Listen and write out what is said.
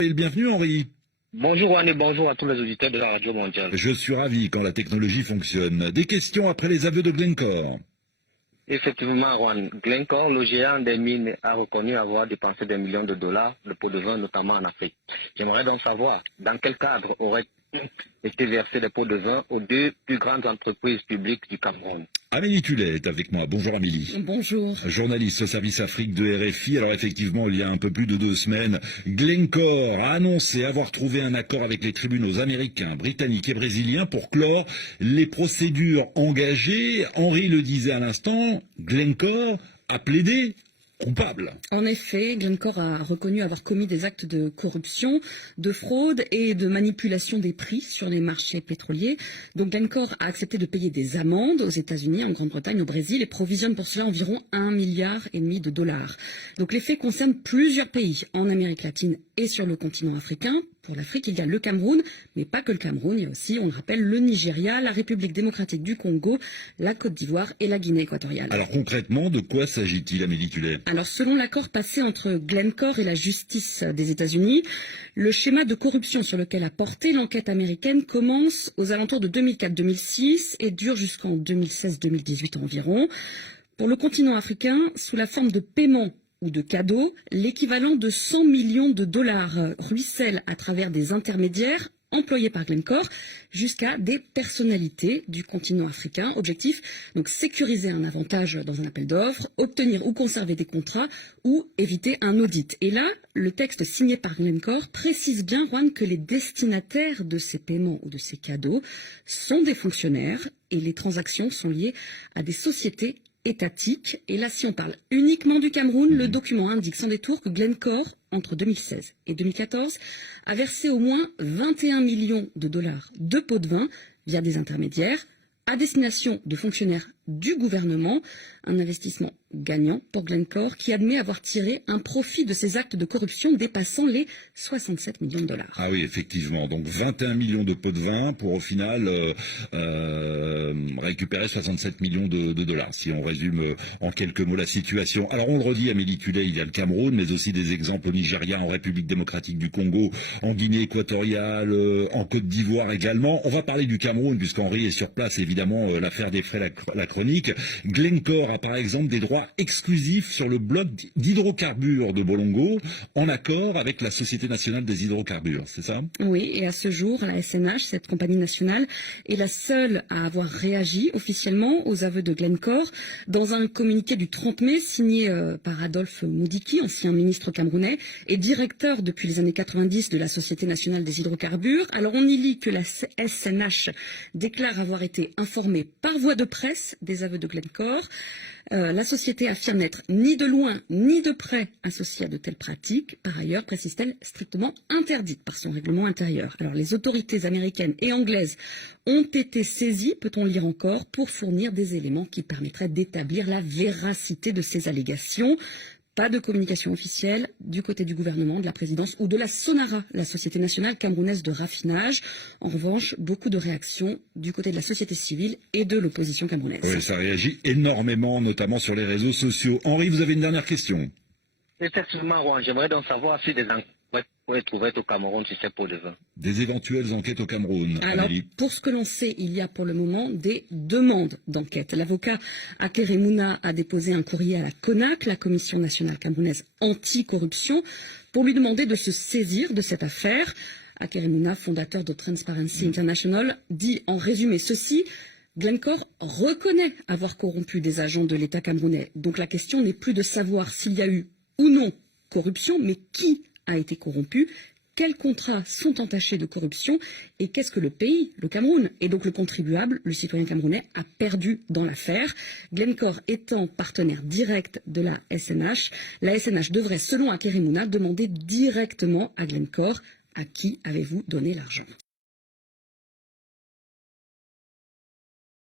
Bienvenue Henri. Bonjour Juan et bonjour à tous les auditeurs de la Radio Mondiale. Je suis ravi quand la technologie fonctionne. Des questions après les aveux de Glencore. Effectivement, Juan, Glencore, le géant des mines, a reconnu avoir dépensé des millions de dollars de pots de vin, notamment en Afrique. J'aimerais donc savoir dans quel cadre auraient été versés des pots de vin aux deux plus grandes entreprises publiques du Cameroun. Amélie Tullet est avec moi. Bonjour Amélie. Bonjour. Journaliste au service Afrique de RFI. Alors effectivement, il y a un peu plus de 2 semaines, Glencore a annoncé avoir trouvé un accord avec les tribunaux américains, britanniques et brésiliens pour clore les procédures engagées. Henri le disait à l'instant, Glencore a plaidé coupable. En effet, Glencore a reconnu avoir commis des actes de corruption, de fraude et de manipulation des prix sur les marchés pétroliers. Donc Glencore a accepté de payer des amendes aux États-Unis, en Grande-Bretagne, au Brésil et provisionne pour cela environ 1,5 milliard de dollars. Donc les faits concernent plusieurs pays en Amérique latine et sur le continent africain. Pour l'Afrique, il y a le Cameroun, mais pas que le Cameroun, il y a aussi, on le rappelle, le Nigeria, la République démocratique du Congo, la Côte d'Ivoire et la Guinée équatoriale. Alors concrètement, de quoi s'agit-il, Amélie Tullet? Alors selon l'accord passé entre Glencore et la justice des États-Unis, le schéma de corruption sur lequel a porté l'enquête américaine commence aux alentours de 2004-2006 et dure jusqu'en 2016-2018 environ. Pour le continent africain, sous la forme de paiement ou de cadeaux, l'équivalent de 100 millions de dollars ruisselle à travers des intermédiaires employés par Glencore jusqu'à des personnalités du continent africain. Objectif, donc sécuriser un avantage dans un appel d'offres, obtenir ou conserver des contrats ou éviter un audit. Et là, le texte signé par Glencore précise bien, Juan, que les destinataires de ces paiements ou de ces cadeaux sont des fonctionnaires et les transactions sont liées à des sociétés étatique. Et là, si on parle uniquement du Cameroun, le document indique sans détour que Glencore, entre 2016 et 2014, a versé au moins 21 millions de dollars de pots de vin via des intermédiaires à destination de fonctionnaires du gouvernement, un investissement gagnant pour Glencore qui admet avoir tiré un profit de ses actes de corruption dépassant les 67 millions de dollars. Ah oui, effectivement. Donc 21 millions de pots de vin pour au final récupérer 67 millions de dollars, si on résume en quelques mots la situation. Alors on le redit, Amélie Tullet, il y a le Cameroun, mais aussi des exemples au Nigeria, en République démocratique du Congo, en Guinée équatoriale, en Côte d'Ivoire également. On va parler du Cameroun, puisqu'Henri est sur place, évidemment, l'affaire des frais, la chronique. Glencore a par exemple des droits exclusifs sur le bloc d'hydrocarbures de Bolongo, en accord avec la Société nationale des hydrocarbures, c'est ça? Oui, et à ce jour, la SNH, cette compagnie nationale, est la seule à avoir réagi officiellement aux aveux de Glencore dans un communiqué du 30 mai signé par Adolphe Moudiki, ancien ministre camerounais et directeur depuis les années 90 de la Société nationale des hydrocarbures. Alors on y lit que la SNH déclare avoir été informée par voie de presse des aveux de Glencore. La société affirme n'être ni de loin ni de près associée à de telles pratiques. Par ailleurs, précise-t-elle, strictement interdite par son règlement intérieur. Alors les autorités américaines et anglaises ont été saisies, peut-on lire encore, pour fournir des éléments qui permettraient d'établir la véracité de ces allégations. Pas de communication officielle du côté du gouvernement, de la présidence ou de la SONARA, la Société nationale camerounaise de raffinage. En revanche, beaucoup de réactions du côté de la société civile et de l'opposition camerounaise. Oui, ça réagit énormément, notamment sur les réseaux sociaux. Henri, vous avez une dernière question? Effectivement, Juan, j'aimerais donc savoir si des enquêtes pourraient être ouvertes au Cameroun sur ces pots de vin. Des éventuelles enquêtes au Cameroun, Alors, Amélie. pour ce que l'on sait, il y a pour le moment des demandes d'enquête. L'avocat Aker Mouna a déposé un courrier à la CONAC, la Commission nationale camerounaise anti-corruption, pour lui demander de se saisir de cette affaire. Aker Mouna, fondateur de Transparency International, dit en résumé ceci: Glencore reconnaît avoir corrompu des agents de l'État camerounais. Donc la question n'est plus de savoir s'il y a eu ou non corruption, mais qui a été corrompu, quels contrats sont entachés de corruption et qu'est-ce que le pays, le Cameroun, et donc le contribuable, le citoyen camerounais, a perdu dans l'affaire. Glencore étant partenaire direct de la SNH devrait, selon Aker Mouna, demander directement à Glencore: à qui avez-vous donné l'argent?